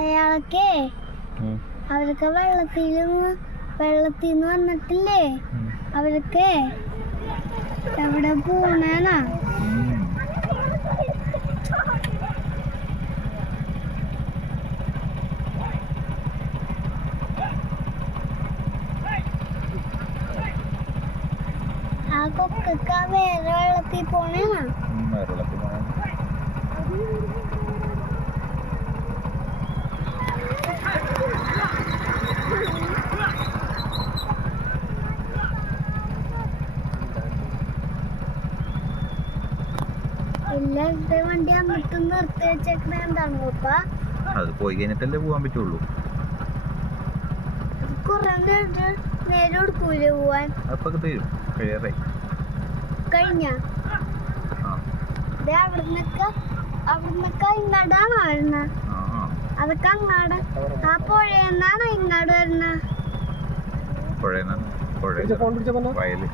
അയാളൊക്കെ അവരൊക്കെ വെള്ളത്തിന്ന് വന്നിട്ടില്ലേ, അവരൊക്കെ എവിടെ പോണേനാ? ആ കൊക്കൊക്കെ വേറെ വെള്ളത്തിൽ പോണേനാ? എല്ലാവരുടെ വണ്ടി അമ്മട്ട് നിർത്തി വെച്ചേക്കണ എന്താണ് പപ്പ? അത് പോയി കഴിഞ്ഞിട്ടല്ലേ പോവാൻ പറ്റുള്ളൂ. കുറെ നേരം എടുക്കൂലേ പോവാൻ? അപ്പൊ തരും കഴിയാറായി. കഴിഞ്ഞ അവിടുന്നൊക്കെ ഇങ്ങോട്ടാണ് വരുന്നത്. അതൊക്കെ അങ്ങാട് ആ പുഴയെന്നാണ് ഇങ്ങോട്ട് വരുന്നത്. വയല്